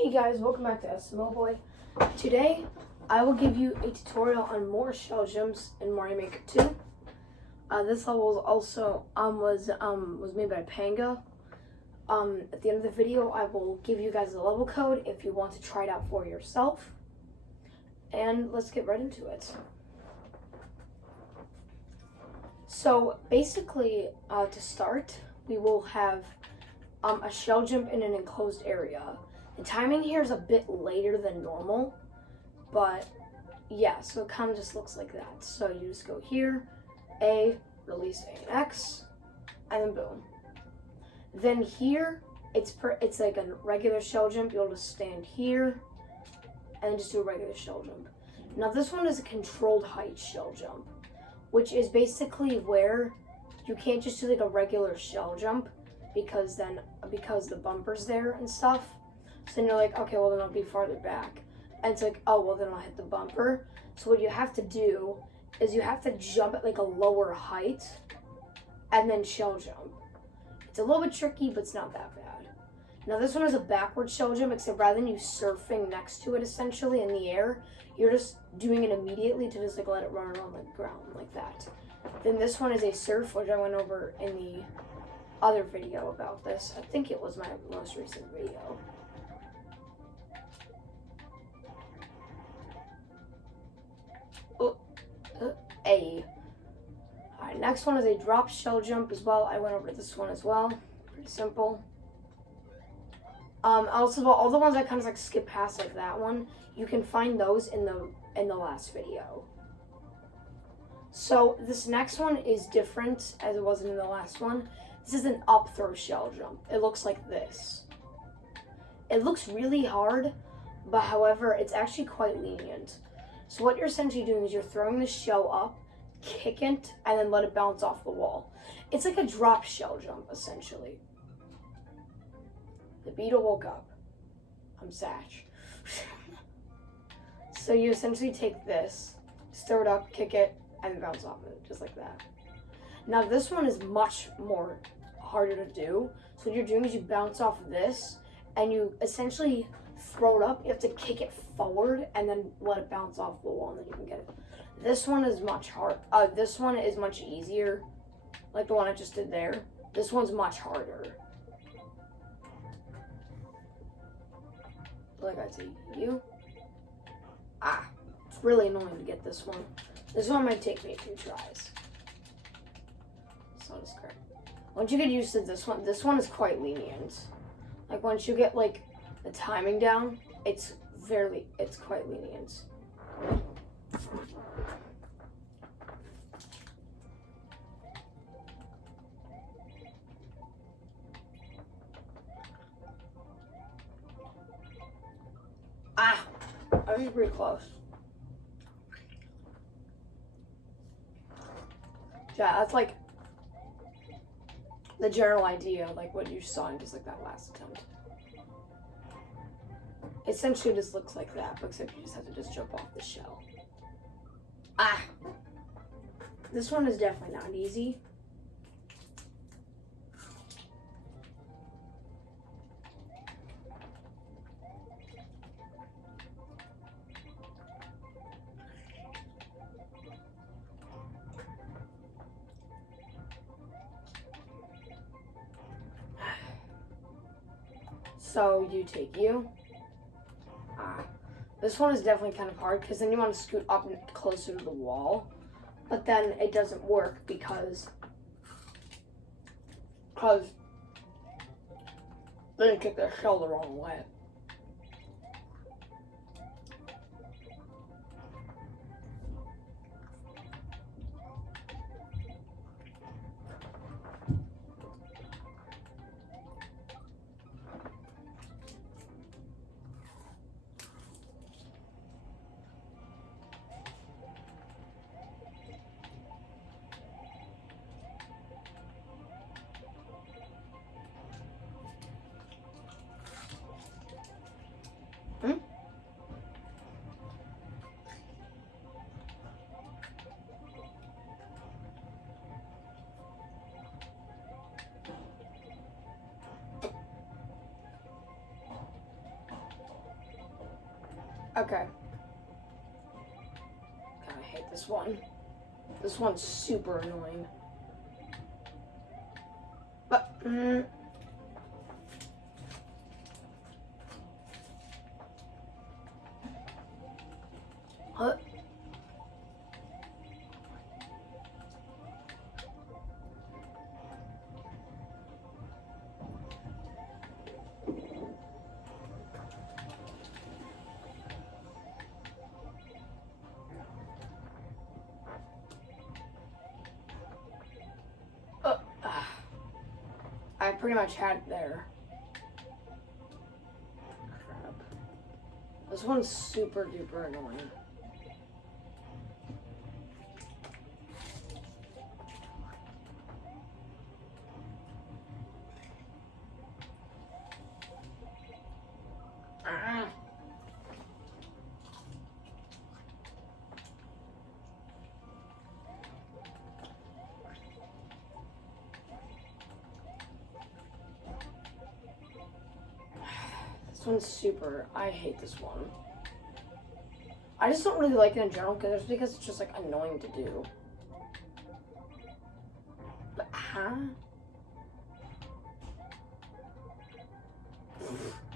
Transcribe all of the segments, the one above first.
Hey guys, welcome back to smm2. Today, I will give you a tutorial on more shell jumps in Mario Maker 2. This level was made by Panga. At the end of the video, I will give you guys the level code if you want to try it out for yourself. And let's get right into it. So basically, to start, we will have a shell jump in an enclosed area. The timing here is a bit later than normal, but yeah, so it kind of just looks like that. So you just go here, A, release A and X, and then boom. Then here, it's like a regular shell jump. You'll just stand here, and then just do a regular shell jump. Now this one is a controlled height shell jump, which is basically where you can't just do like a regular shell jump because the bumper's there and stuff. So then you're like, okay, well then I'll be farther back. And it's like, oh, well then I'll hit the bumper. So what you have to do is you have to jump at like a lower height and then shell jump. It's a little bit tricky, but it's not that bad. Now this one is a backward shell jump, except rather than you surfing next to it essentially in the air, you're just doing it immediately to just like let it run around the ground like that. Then this one is a surf, which I went over in the other video about this. I think it was my most recent video. Alright, next one is a drop shell jump as well. I went over this one as well. Pretty simple. Also, all the ones I kind of like skip past, like that one, you can find those in the last video. So this next one is different as it wasn't in the last one. This is an up throw shell jump. It looks like this. It looks really hard, but however, it's actually quite lenient. So what you're essentially doing is you're throwing the shell up, kick it, and then let it bounce off the wall. It's like a drop shell jump, essentially. The beetle woke up. I'm Satch. So you essentially take this, just throw it up, kick it, and bounce off it, just like that. Now this one is much more harder to do. So what you're doing is you bounce off of this, and you essentially throw it up. You have to kick it forward and then let it bounce off the wall, and then you can get it. This one is much hard. This one is much easier, like the one I just did there. This one's much harder. Like I say, it's really annoying to get this one. This one might take me 2 tries. So it's great. Once you get used to this one is quite lenient. Like once you get like the timing down, it's quite lenient. I was pretty close. Yeah, that's like the general idea, like what you saw in just like that last attempt. Essentially, this looks like that, except you just have to just jump off the shell. This one is definitely not easy. So you take you. This one is definitely kind of hard because then you want to scoot up closer to the wall, but then it doesn't work because then you kick the shell the wrong way. Okay. God, I hate this one. This one's super annoying. But, I pretty much had it there. Crap. This one's super duper annoying. This one's super, I hate this one. I just don't really like it in general because it's just like annoying to do. But,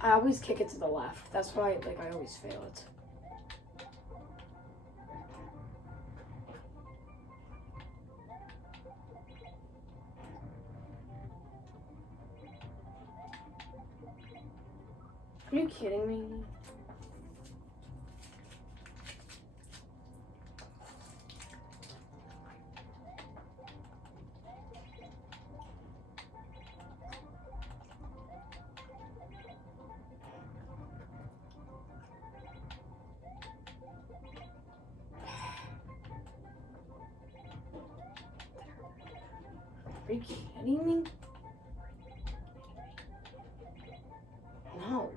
I always kick it to the left. That's why I always fail it. Are you kidding me? Are you kidding me? No.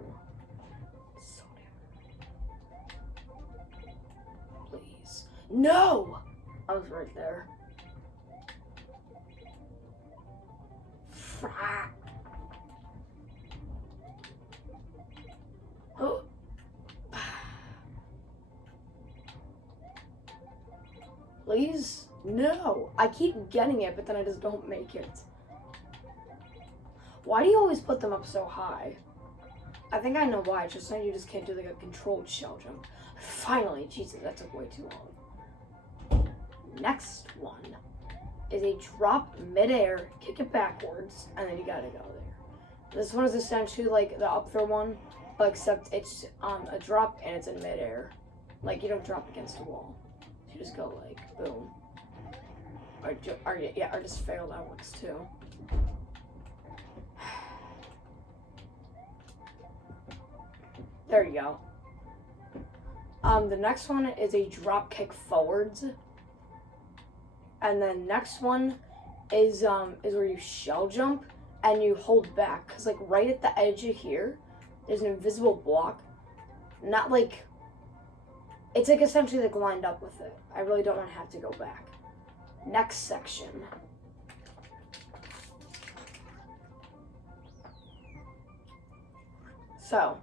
So damn. Please. No! I was right there. Oh. Please? No. I keep getting it, but then I just don't make it. Why do you always put them up so high? I think I know why. It's just that you just can't do like a controlled shell jump. Finally, Jesus, that took way too long. Next one is a drop midair, kick it backwards, and then you gotta go there. This one is essentially like the up throw one, but except it's a drop and it's in midair. Like you don't drop against a wall. You just go like boom. Or just fail. That works too. There you go. The next one is a drop kick forwards. And then next one is where you shell jump and you hold back. Cause like right at the edge of here, there's an invisible block. Not like, it's like essentially like lined up with it. I really don't want to have to go back. Next section. So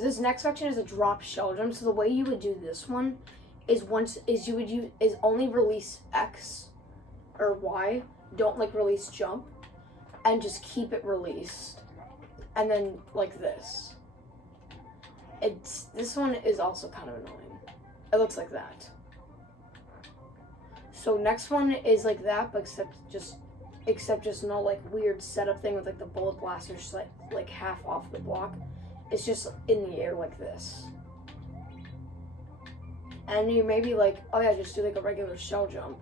this next section is a drop shell jump. So the way you would do this one is only release X or Y. Don't like release jump and just keep it released. And then like this. This one is also kind of annoying. It looks like that. So next one is like that, but except just no like weird setup thing with like the bullet blasters like half off the block. It's just in the air like this. And you may be like, oh yeah, just do like a regular shell jump.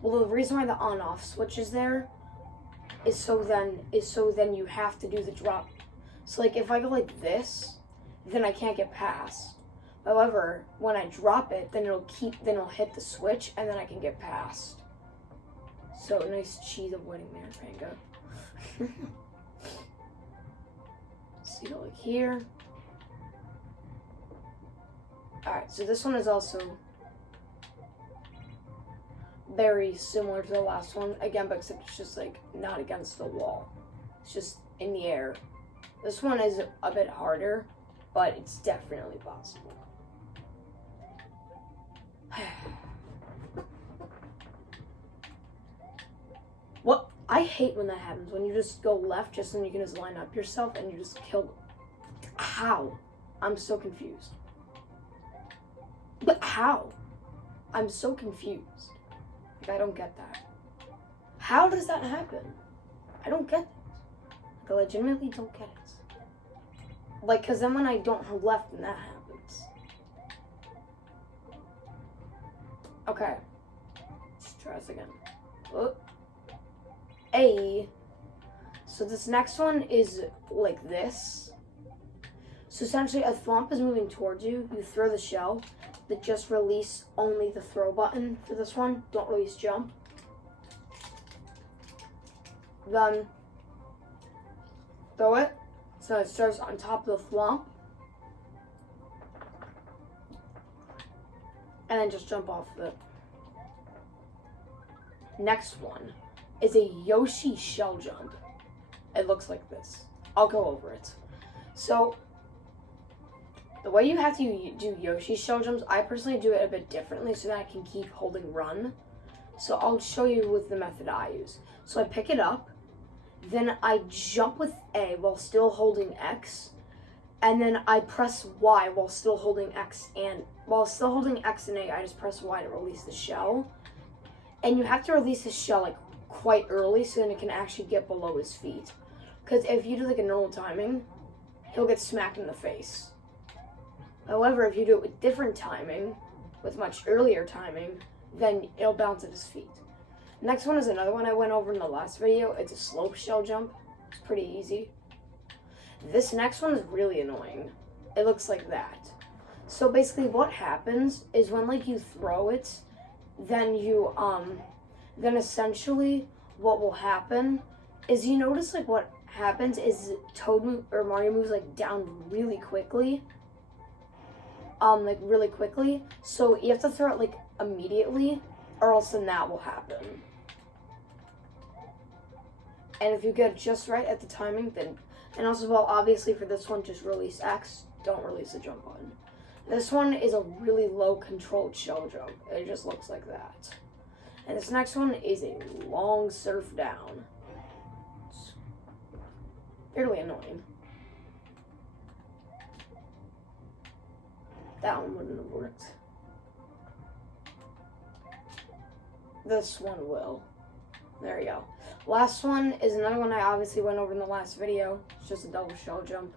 Well, the reason why the on-off switch is there is so then you have to do the drop. So like if I go like this, then I can't get past. However, when I drop it, then it'll hit the switch and then I can get past. So nice cheese avoiding there, Panga. See it like here. Alright, so this one is also very similar to the last one. Again, but except it's just like not against the wall. It's just in the air. This one is a bit harder, but it's definitely possible. What? I hate when that happens, when you just go left just so you can just line up yourself and you just kill. How? I'm so confused. But how? I'm so confused. Like, I don't get that. How does that happen? I don't get it. Like, I legitimately don't get it. Like, because then when I don't have left, then that happens. Okay. Let's try this again. Oh. A. So this next one is like this. So essentially a thwomp is moving towards you. You throw the shell. That just release only the throw button for this one. Don't release jump. Then throw it. So it starts on top of the thwomp. And then just jump off of it. Next one is a Yoshi shell jump. It looks like this. I'll go over it. So the way you have to do Yoshi shell jumps, I personally do it a bit differently so that I can keep holding run. So I'll show you with the method I use. So I pick it up, then I jump with A while still holding X, and then I press Y while still holding X and A, I just press Y to release the shell. And you have to release the shell like quite early so then it can actually get below his feet. Because if you do like a normal timing, he'll get smacked in the face. However, if you do it with different timing, with much earlier timing, then it'll bounce at his feet. Next one is another one I went over in the last video. It's a slope shell jump. It's pretty easy. This next one is really annoying. It looks like that. So basically what happens is when like you throw it, then then essentially what will happen is you notice like what happens is Mario moves like down really quickly. Like really quickly. So you have to throw it like immediately or else then that will happen. And if you get it just right at the timing, then, and also, well, obviously for this one, just release X, don't release the jump button. This one is a really low controlled shell jump. It just looks like that. And this next one is a long surf down. It's fairly annoying. That one wouldn't have worked. This one will. There you go. Last one is another one I obviously went over in the last video. It's just a double shell jump.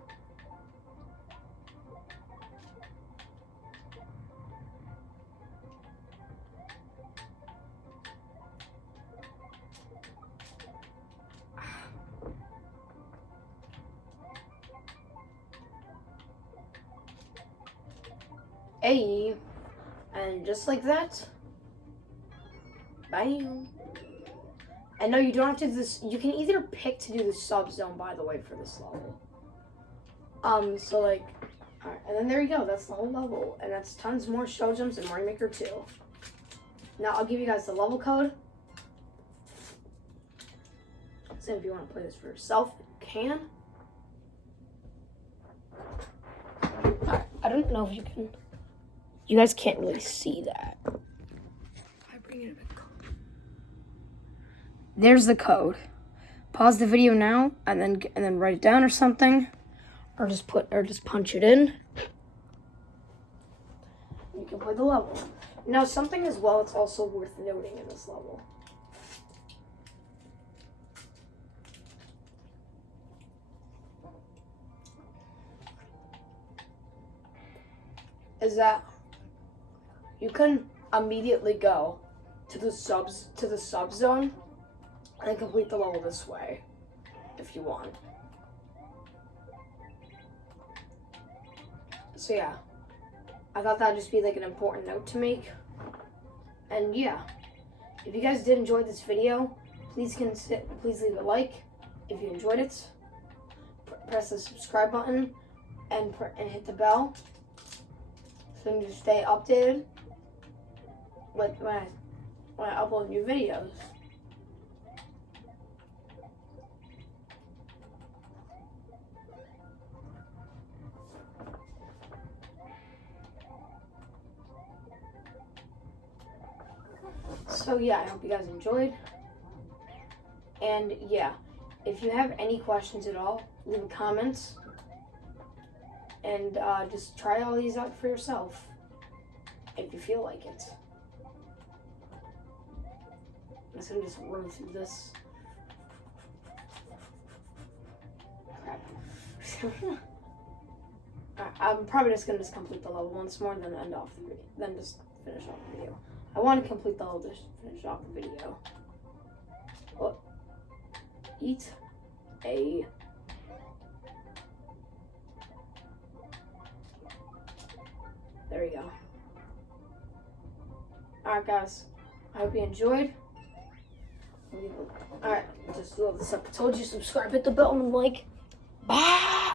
Hey, and just like that, bam. And no, you don't have to do this. You can either pick to do the sub zone, by the way, for this level. So like, alright, and then there you go. That's the whole level, and that's tons more shell jumps in Mario Maker 2. Now I'll give you guys the level code. So if you want to play this for yourself, you can. Alright, I don't know if you can. You guys can't really see that. I bring it a bit closer. There's the code. Pause the video now and then write it down or something, or just punch it in. You can play the level. Now something as well that's also worth noting in this level. Is that you can immediately go to the sub zone and complete the level this way if you want. So yeah, I thought that'd just be like an important note to make. And yeah, if you guys did enjoy this video, please leave a like if you enjoyed it. Press the subscribe button and hit the bell so you can stay updated with when I upload new videos. So yeah, I hope you guys enjoyed. And yeah, if you have any questions at all, leave comments. And just try all these out for yourself, if you feel like it. I'm just gonna run through this. Crap. I'm probably just gonna complete the level once more, and then end off the video. Then just finish off the video. I want to complete the level to finish off the video. What? Eat a. There you go. Alright, guys. I hope you enjoyed. Alright, just love this up. I told you, subscribe, hit the bell, and like. Bye!